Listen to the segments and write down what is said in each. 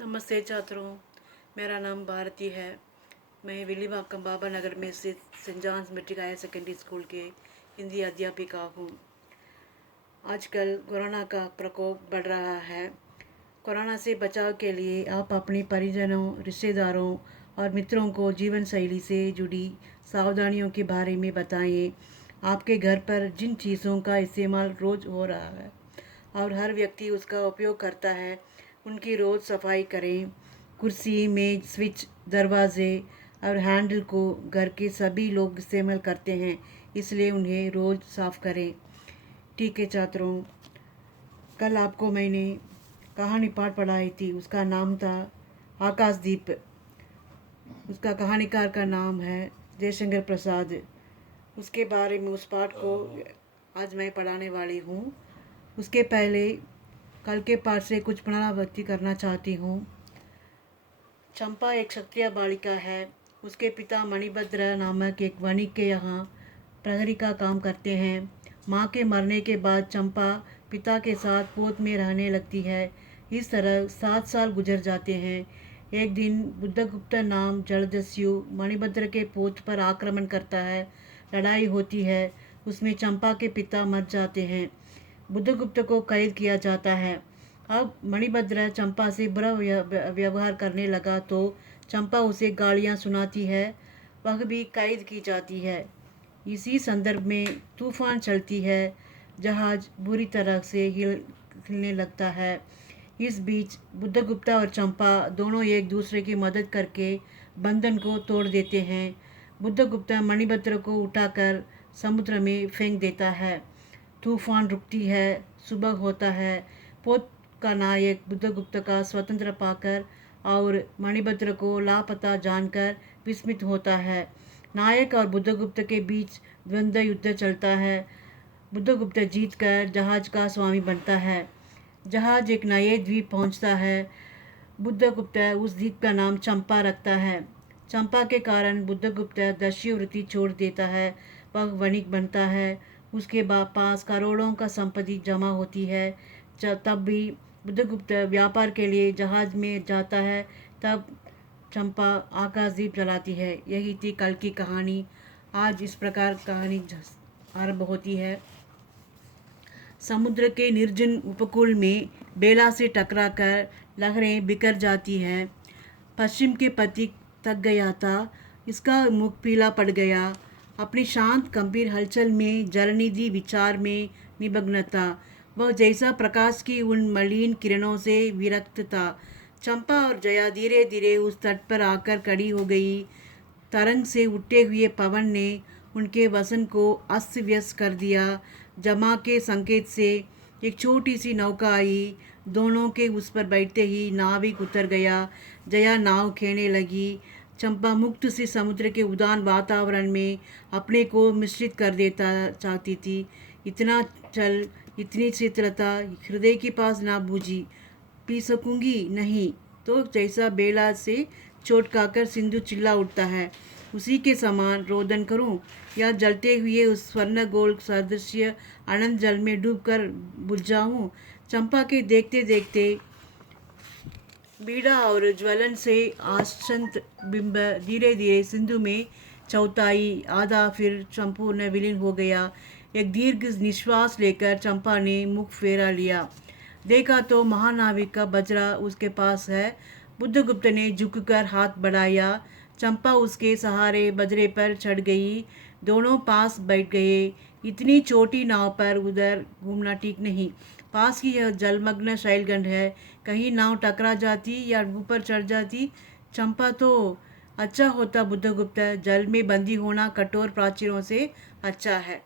नमस्ते छात्रों, मेरा नाम भारती है। मैं विलीवाकम बाबा नगर में स्थित saint John's matric higher secondary school के हिंदी अध्यापिका हूँ। आजकल कोरोना का प्रकोप बढ़ रहा है। कोरोना से बचाव के लिए आप अपने परिजनों, रिश्तेदारों और मित्रों को जीवन शैली से जुड़ी सावधानियों के बारे में बताएं। आपके घर पर जिन चीज़ों का इस्तेमाल रोज़ हो रहा है और हर व्यक्ति उसका उपयोग करता है, उनकी रोज़ सफाई करें। कुर्सी, मेज, स्विच, दरवाजे और हैंडल को घर के सभी लोग इस्तेमाल करते हैं, इसलिए उन्हें रोज़ साफ़ करें। ठीक है छात्रों, कल आपको मैंने कहानी पाठ पढ़ाई थी। उसका नाम था आकाशदीप। उसका कहानीकार का नाम है जयशंकर प्रसाद। उसके बारे में उस पाठ को आज मैं पढ़ाने वाली हूँ। उसके पहले कल के पाठ से कुछ पुनरावृत्ति करना चाहती हूँ। चंपा एक क्षत्रिय बालिका है। उसके पिता मणिभद्र नामक एक वणिक के यहाँ प्रहरी का काम करते हैं। माँ के मरने के बाद चंपा पिता के साथ पोत में रहने लगती है। इस तरह 7 साल गुजर जाते हैं। एक दिन बुद्धगुप्त नाम जलदस्यु मणिभद्र के पोत पर आक्रमण करता है। लड़ाई होती है, उसमें चंपा के पिता मर जाते हैं। बुद्धगुप्त को कैद किया जाता है। अब मणिभद्र चंपा से बुरा व्यवहार करने लगा तो चंपा उसे गालियाँ सुनाती है। वह भी कैद की जाती है। इसी संदर्भ में तूफान चलती है। जहाज बुरी तरह से हिलने लगता है। इस बीच बुद्धगुप्त और चंपा दोनों एक दूसरे की मदद करके बंधन को तोड़ देते हैं। बुद्धगुप्त मणिभद्र को उठाकर समुद्र में फेंक देता है। तूफान रुकती है। सुबह होता है। पोत का नायक बुद्धगुप्त का स्वतंत्र पाकर और मणिभद्र को लापता जानकर विस्मित होता है। नायक और बुद्धगुप्त के बीच द्वंद्व युद्ध चलता है। बुद्धगुप्त जीतकर जहाज का स्वामी बनता है। जहाज एक नए द्वीप पहुंचता है। बुद्धगुप्त उस द्वीप का नाम चंपा रखता है। चंपा के कारण बुद्धगुप्त दस्युवृत्ति छोड़ देता है। वह वणिक बनता है। उसके पास करोड़ों का संपत्ति जमा होती है। तब भी बुद्धगुप्त व्यापार के लिए जहाज में जाता है। तब चंपा आकाशदीप जलाती है। यही थी कल की कहानी। आज इस प्रकार कहानी आरंभ होती है। समुद्र के निर्जन उपकूल में बेला से टकराकर लहरें बिखर जाती हैं। पश्चिम के पथिक थक गया था। इसका मुख पीला पड़ गया। अपनी शांत गंभीर हलचल में जलनिधि विचार में निमग्न था। वह जैसा प्रकाश की उन मलिन किरणों से विरक्त था। चंपा और जया धीरे धीरे उस तट पर आकर खड़ी हो गई। तरंग से उठे हुए पवन ने उनके वसन को अस्त व्यस्त कर दिया। जमा के संकेत से एक छोटी सी नौका आई। दोनों के उस पर बैठते ही नाविक उतर गया। जया नाव खेने लगी। चंपा मुक्त से समुद्र के उदान वातावरण में अपने को मिश्रित कर देता चाहती थी। इतना चल, इतनी शीतलता हृदय के पास ना बूझी। पी सकूंगी नहीं तो जैसा बेला से चोट खाकर सिंधु चिल्ला उठता है, उसी के समान रोदन करूं या जलते हुए उस स्वर्ण गोल सदृश्य अनंत जल में डूबकर बुझ जाऊं। चंपा के देखते देखते बीड़ा और ज्वलन से आश्चंत बिंब धीरे धीरे सिंधु में चौथाई आधा फिर संपूर्ण विलीन हो गया। एक दीर्घ निश्वास लेकर चंपा ने मुख फेरा लिया। देखा तो महानाविक का बजरा उसके पास है। बुद्धगुप्त ने झुककर हाथ बढ़ाया। चंपा उसके सहारे बजरे पर चढ़ गई। दोनों पास बैठ गए। इतनी छोटी नाव पर उधर घूमना ठीक नहीं। पास की यह जलमग्न शैलखंड है। कहीं नाव टकरा जाती या ऊपर चढ़ जाती। चंपा तो अच्छा होता बुद्धगुप्त, जल में बंदी होना कठोर प्राचीरों से अच्छा है।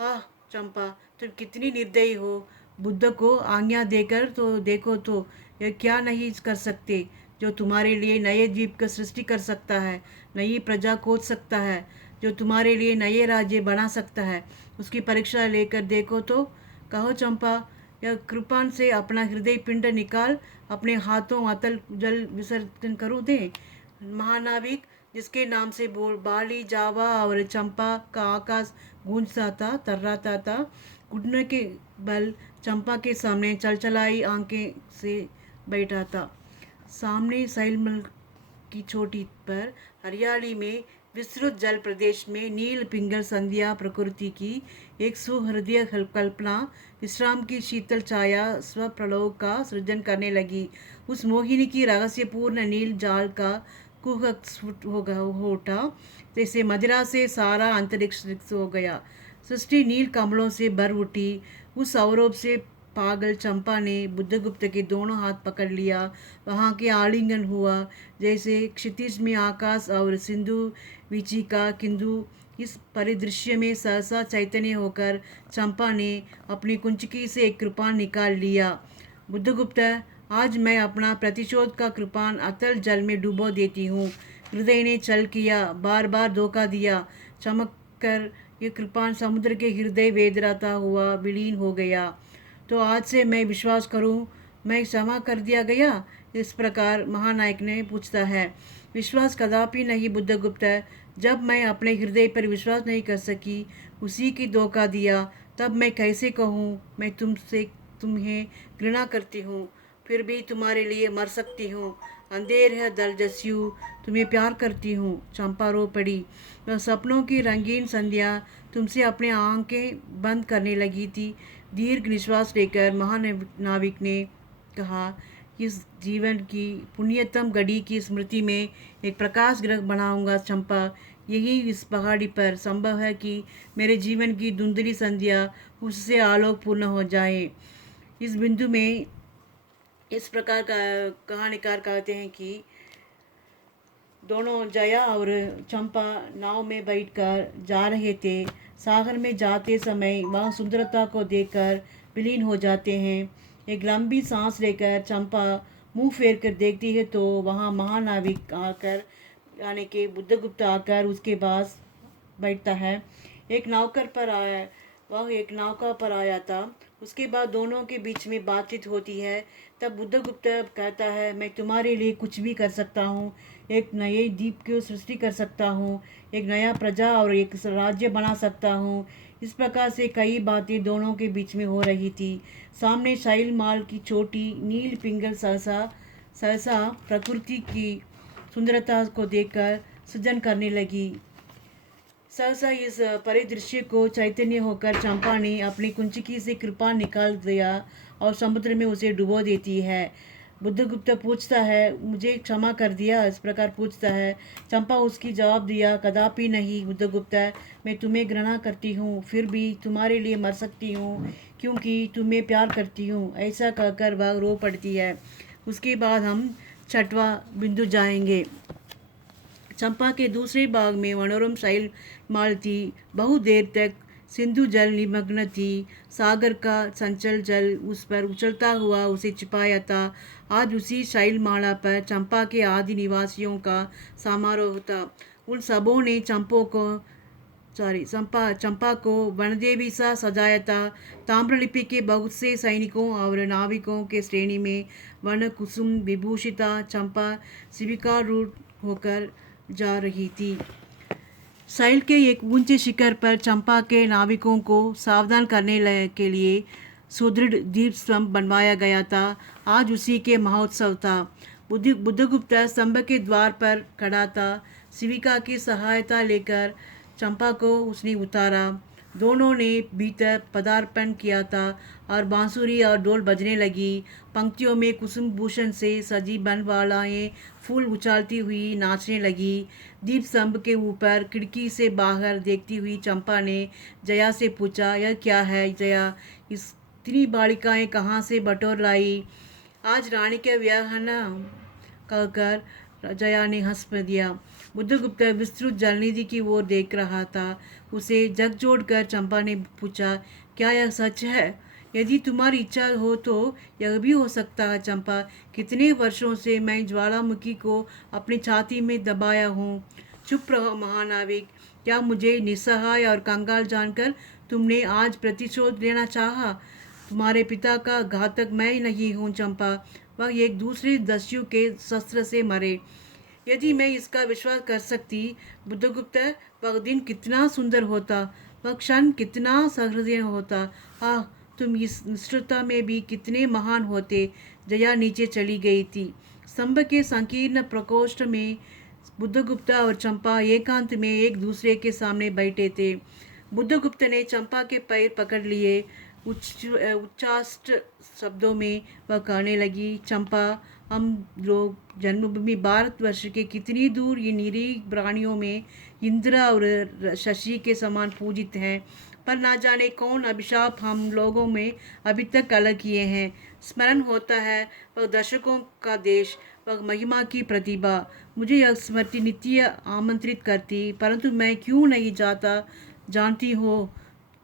आह चंपा, तुम कितनी निर्दयी हो। बुद्ध को आज्ञा देकर तो देखो तो यह क्या नहीं कर सकते जो तुम्हारे लिए नए द्वीप का सृष्टि कर सकता है, नई प्रजा खोज सकता है, जो तुम्हारे लिए नए राज्य बना सकता है। उसकी परीक्षा लेकर देखो तो। कहो चंपा, यह कृपान से अपना हृदय पिंड निकाल अपने हाथों अतल जल विसर्जन करो दे। महानाविक जिसके नाम से बोल बाली, जावा और चंपा का आकाश गूंजता था, तर्राता था, घुटने के बल चंपा के सामने चलचलाई आंखें से बैठा था। सामने सैलमल की चोटी पर हरियाली में विस्तृत जल प्रदेश में नील पिंगल संध्या प्रकृति की एक सुहृदय कल्पना विश्राम की शीतल छाया स्वप्रलोभ का सृजन करने लगी। उस मोहिनी की रहस्यपूर्ण नील जाल का कुहक स्फुट हो उठा, जैसे मदिरा से सारा अंतरिक्ष रिक्त हो गया। सृष्टि नील कमलों से भर उठी। उस अवरोध से पागल चंपा ने बुद्धगुप्त के दोनों हाथ पकड़ लिया। वहाँ के आलिंगन हुआ, जैसे क्षितिज में आकाश और सिंधु वीची का किंतु इस परिदृश्य में सहसा चैतन्य होकर चंपा ने अपनी कुंचकी से एक कृपान निकाल लिया। बुद्धगुप्त, आज मैं अपना प्रतिशोध का कृपान अतल जल में डुबो देती हूँ। हृदय ने छल किया, बार बार धोखा दिया। चमक कर ये कृपान समुद्र के हृदय वेदराता हुआ विलीन हो गया। तो आज से मैं विश्वास करूं, मैं क्षमा कर दिया गया? इस प्रकार महानायक ने पूछता है। विश्वास कदापि नहीं बुद्धगुप्त। जब मैं अपने हृदय पर विश्वास नहीं कर सकी, उसी की धोखा दिया, तब मैं कैसे कहूँ मैं तुम्हें घृणा करती हूँ, फिर भी तुम्हारे लिए मर सकती हूँ। अंधेर है दलजस्यु, तुम्हें प्यार करती हूँ। चंपा रो पड़ी। वह सपनों की रंगीन संध्या तुमसे अपने आंखें बंद करने लगी थी। दीर्घ निश्वास लेकर महानाविक ने कहा, इस जीवन की पुण्यतम घड़ी की स्मृति में एक प्रकाश ग्रह बनाऊंगा चंपा। यही इस पहाड़ी पर संभव है कि मेरे जीवन की धुंधली संध्या उससे आलोकपूर्ण हो जाए। इस बिंदु में इस प्रकार का कहानीकार कहते हैं कि दोनों जया और चंपा नाव में बैठकर जा रहे थे। सागर में जाते समय वह सुंदरता को देखकर विलीन हो जाते हैं। एक लंबी सांस लेकर चंपा मुंह फेर कर देखती है तो वहाँ महानाविक आकर यानी कि बुद्धगुप्त आकर उसके पास बैठता है। एक नौका पर आया था। उसके बाद दोनों के बीच में बातचीत होती है। तब बुद्धगुप्त कहता है, मैं तुम्हारे लिए कुछ भी कर सकता हूँ। एक नए द्वीप की सृष्टि कर सकता हूँ, एक नया प्रजा और एक राज्य बना सकता हूँ। इस प्रकार से कई बातें दोनों के बीच में हो रही थी। सामने शैलमाल की चोटी नील पिंगल सहसा प्रकृति की सुंदरता को देखकर सृजन करने लगी। सहसा इस परिदृश्य को चैतन्य होकर चंपा ने अपनी कुंचकी से कृपा निकाल दिया और समुद्र में उसे डुबो देती है। बुद्धगुप्त पूछता है, मुझे क्षमा कर दिया? इस प्रकार पूछता है। चंपा उसकी जवाब दिया, कदापि नहीं बुद्धगुप्त, मैं तुम्हें घृणा करती हूँ, फिर भी तुम्हारे लिए मर सकती हूँ क्योंकि तुम्हें प्यार करती हूँ। ऐसा कहकर वह रो पड़ती है। उसके बाद हम छठवां बिंदु जाएंगे। चंपा के दूसरे भाग में मनोरम शैल माल थी। बहुत देर तक सिंधु जल निमग्न थी। सागर का चंचल जल उस पर उछलता हुआ उसे छिपाया था। आज उसी शैलमाला पर चंपा के आदि निवासियों का समारोह था। उन सबों ने चंपा को वनदेवी सा सजाया था। ताम्रलिपि के बहुत से सैनिकों और नाविकों के श्रेणी में वन कुसुम विभूषिता चंपा शिविकारूढ़ होकर जा रही थी। साहिल के एक ऊंचे शिखर पर चंपा के नाविकों को सावधान करने के लिए सुदृढ़ दीप स्तंभ बनवाया गया था। आज उसी के महोत्सव था। बुद्धगुप्त स्तंभ के द्वार पर खड़ा था। शिविका की सहायता लेकर चंपा को उसने उतारा। दोनों ने भीतर पदार्पण किया था और बांसुरी और ढोल बजने लगी। पंक्तियों में कुसुम भूषण से सजी बनवालाएँ फूल उछालती हुई नाचने लगी। दीप स्तंभ के ऊपर खिड़की से बाहर देखती हुई चंपा ने जया से पूछा, यह क्या है जया? इतनी बालिकाएँ कहाँ से बटोर लाई? आज रानी के ब्याह है ना, कहकर जया ने हंस दिया। बुद्धगुप्त विस्तृत जलनिधि की ओर देख रहा था। उसे झकझोर कर चंपा ने पूछा, क्या यह सच है? यदि तुम्हारी इच्छा हो तो यह भी हो सकता है चंपा। कितने वर्षों से मैं ज्वालामुखी को अपनी छाती में दबाया हूँ। चुप रहो महानाविक। क्या मुझे निस्सहाय और कंगाल जानकर तुमने आज प्रतिशोध लेना चाहा? तुम्हारे पिता का घातक मैं नहीं हूँ चंपा। वह एक दूसरे दस्यु के शस्त्र से मरे। यदि मैं इसका विश्वास कर सकती बुद्धगुप्त, वह दिन कितना सुंदर होता, वह क्षण कितना सहृदय होता। आह, तुम इस निष्ठुरता में भी कितने महान होते। जया नीचे चली गई थी। स्तंभ के संकीर्ण प्रकोष्ठ में बुद्धगुप्त और चंपा एकांत में एक दूसरे के सामने बैठे थे। बुद्धगुप्त ने चंपा के पैर पकड़ लिए। उच्चाष्ट शब्दों में वह कहने लगी, चंपा, हम लोग जन्मभूमि भारतवर्ष के कितनी दूर इन निरीह प्राणियों में इंद्र और शशि के समान पूजित हैं, पर ना जाने कौन अभिशाप हम लोगों में अभी तक अलग किए हैं। स्मरण होता है वह दशकों का देश, वह महिमा की प्रतिभा। मुझे यह स्मृति नित्य आमंत्रित करती, परंतु मैं क्यों नहीं जाता। जानती हो,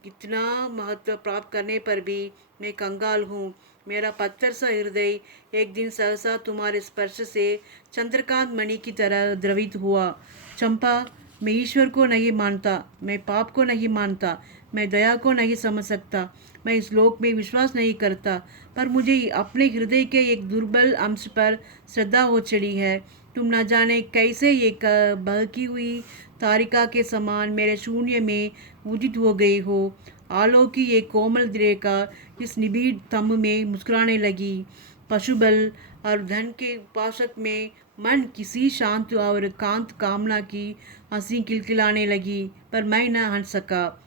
इतना महत्व प्राप्त करने पर भी मैं कंगाल हूँ। मेरा पत्थर सा हृदय एक दिन सहसा तुम्हारे स्पर्श से चंद्रकांत मणि की तरह द्रवित हुआ। चंपा, मैं ईश्वर को नहीं मानता, मैं पाप को नहीं मानता, मैं दया को नहीं समझ सकता, मैं इस लोक में विश्वास नहीं करता, पर मुझे अपने हृदय के एक दुर्बल अंश पर श्रद्धा हो चढ़ी है। तुम न जाने कैसे एक बहकी हुई तारिका के समान मेरे शून्य में उदित हो गई हो। आलोक की एक कोमल रेखा इस निबिड़ तंब में मुस्कुराने लगी। पशुबल और धन के उपासक में मन किसी शांत और कांत कामना की हंसी खिलखिलाने लगी, पर मैं न हंस सका।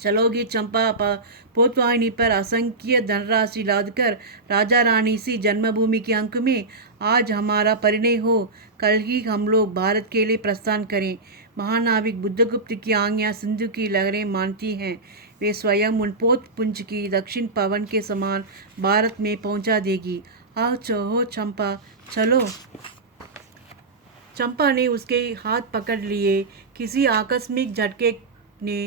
चलोगी चंपा, पोतवाहिनी पर असंख्य धनराशि लादकर राजा रानी सी जन्मभूमि के अंक में आज हमारा परिणय हो। कल ही हम लोग भारत के लिए प्रस्थान करें। महानाविक बुद्धगुप्त की आज्ञा सिंधु की लहरें मानती हैं। वे स्वयं उन पोत पुंज की दक्षिण पवन के समान भारत में पहुंचा देगी। आओ चहो चंपा, चलो। चंपा ने उसके हाथ पकड़ लिए। किसी आकस्मिक झटके ने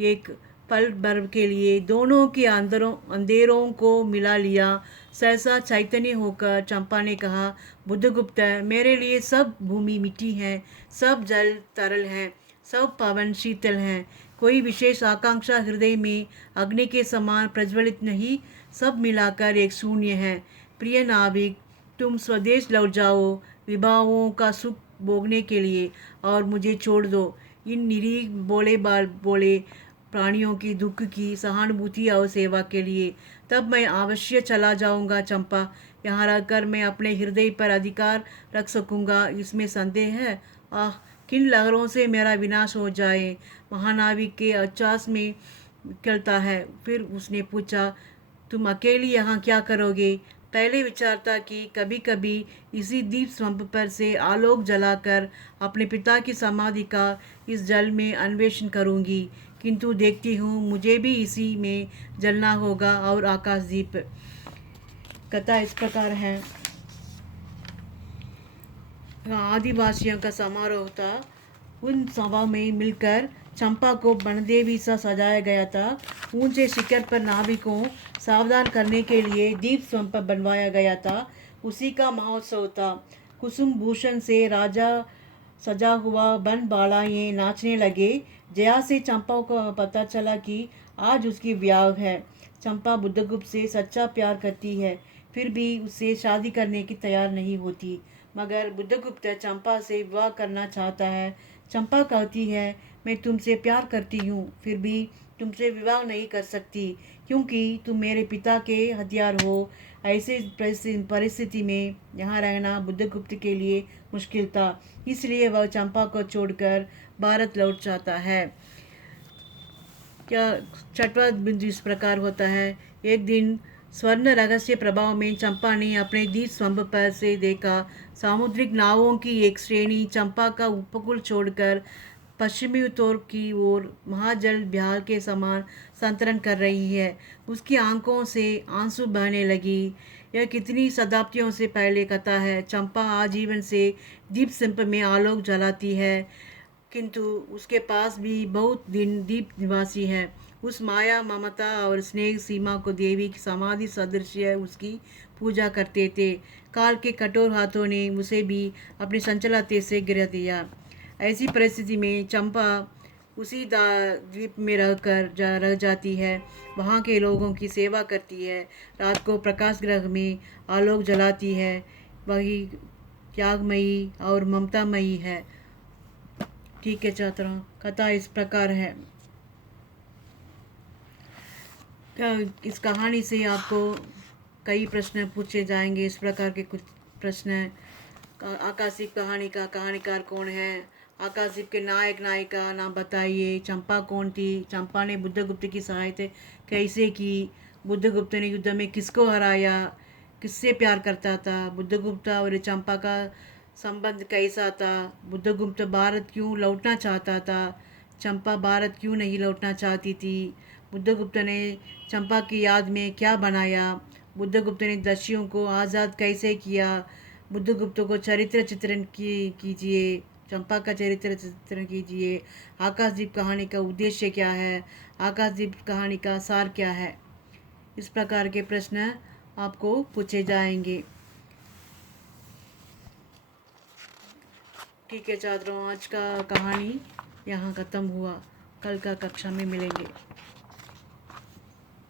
एक पल भर के लिए दोनों के अंधेरों को मिला लिया। सहसा चैतन्य होकर चंपा ने कहा, बुद्धगुप्त, मेरे लिए सब भूमि मिट्टी है, सब जल तरल है, सब पवन शीतल है। कोई विशेष आकांक्षा हृदय में अग्नि के समान प्रज्वलित नहीं, सब मिलाकर एक शून्य है। प्रिय नाविक, तुम स्वदेश लौट जाओ विवाहों का सुख भोगने के लिए, और मुझे छोड़ दो इन निरीह बोले प्राणियों की दुख की सहानुभूति और सेवा के लिए। तब मैं अवश्य चला जाऊंगा चंपा। यहाँ रहकर मैं अपने हृदय पर अधिकार रख सकूंगा, इसमें संदेह है? आह, किन लहरों से मेरा विनाश हो जाए। महानाविक के उच्चास में निकलता है। फिर उसने पूछा, तुम अकेली यहाँ क्या करोगे? पहले विचारता कि कभी कभी इसी दीप स्तंभ पर से आलोक जलाकर अपने पिता की समाधि का इस जल में अन्वेषण करूंगी, किंतु देखती हूँ मुझे भी इसी में जलना होगा। और आकाशदीप। कथा इस प्रकार है। आदिवासियों का समारोह था। उन सभा में मिलकर चंपा को बनदेवी सा सजाया गया था। ऊंचे शिखर पर नाविकों सावधान करने के लिए दीप स्तंभ बनवाया गया था। उसी का महोत्सव था। कुसुम भूषण से राजा सजा हुआ बन बालाएं नाचने लगे। जया से चंपा को पता चला कि आज उसकी ब्याह है। चंपा बुद्धगुप्त से सच्चा प्यार करती है, फिर भी उससे शादी करने की तैयार नहीं होती। मगर बुद्धगुप्त चंपा से विवाह करना चाहता है। चंपा कहती है, मैं तुमसे प्यार करती हूँ, फिर भी तुमसे विवाह नहीं कर सकती, क्योंकि तुम मेरे पिता के हथियार हो। ऐसे परिस्थिति में यहाँ रहना बुद्धगुप्त के लिए मुश्किल था, इसलिए वह चंपा को छोड़कर भारत लौट जाता है। क्या छठवां बिंदु इस प्रकार होता है। एक दिन स्वर्ण रहस्य प्रभाव में चंपा ने अपने दीप स्तंभ पर से देखा, सामुद्रिक नावों की एक श्रेणी चंपा का उपकूल छोड़कर पश्चिमी उत्तर की ओर महाजल बिहार के समान संतरण कर रही है। उसकी आंखों से आंसू बहने लगी। यह कितनी शताब्दियों से पहले कथा है। चंपा आजीवन से दीप स्तंभ में आलोक जलाती है, किंतु उसके पास भी बहुत दिन दीप निवासी है। उस माया, ममता और स्नेह सीमा को देवी की समाधि सदृश उसकी पूजा करते थे। काल के कठोर हाथों ने उसे भी अपनी संचलते से गिरा दिया। ऐसी परिस्थिति में चंपा उसी द्वीप में रह जाती है। वहाँ के लोगों की सेवा करती है। रात को प्रकाश गृह में आलोक जलाती है। वही त्यागमयी और ममतामयी है। ठीक है छात्रों, कथा इस प्रकार है। इस कहानी से आपको कई प्रश्न पूछे जाएंगे। इस प्रकार के कुछ प्रश्न है, आकाशदीप कहानी का कहानीकार कौन है? आकाशदीप के नायक नायिका नाम बताइए। चंपा कौन थी? चंपा ने बुद्धगुप्त की सहायता कैसे की? बुद्धगुप्त ने युद्ध में किसको हराया? किससे प्यार करता था? बुद्धगुप्त और चंपा का संबंध कैसा था? बुद्धगुप्त भारत क्यों लौटना चाहता था? चंपा भारत क्यों नहीं लौटना चाहती थी? बुद्धगुप्त ने चंपा की याद में क्या बनाया? बुद्धगुप्त ने दस्युओं को आज़ाद कैसे किया? बुद्धगुप्त को चरित्र चित्रण कीजिए। चंपा का चरित्र चित्रण कीजिए। आकाशदीप कहानी का उद्देश्य क्या है? आकाशदीप कहानी का सार क्या है? इस प्रकार के प्रश्न आपको पूछे जाएंगे। ठीक है छात्रों, आज का कहानी यहाँ ख़त्म हुआ। कल का कक्षा में मिलेंगे।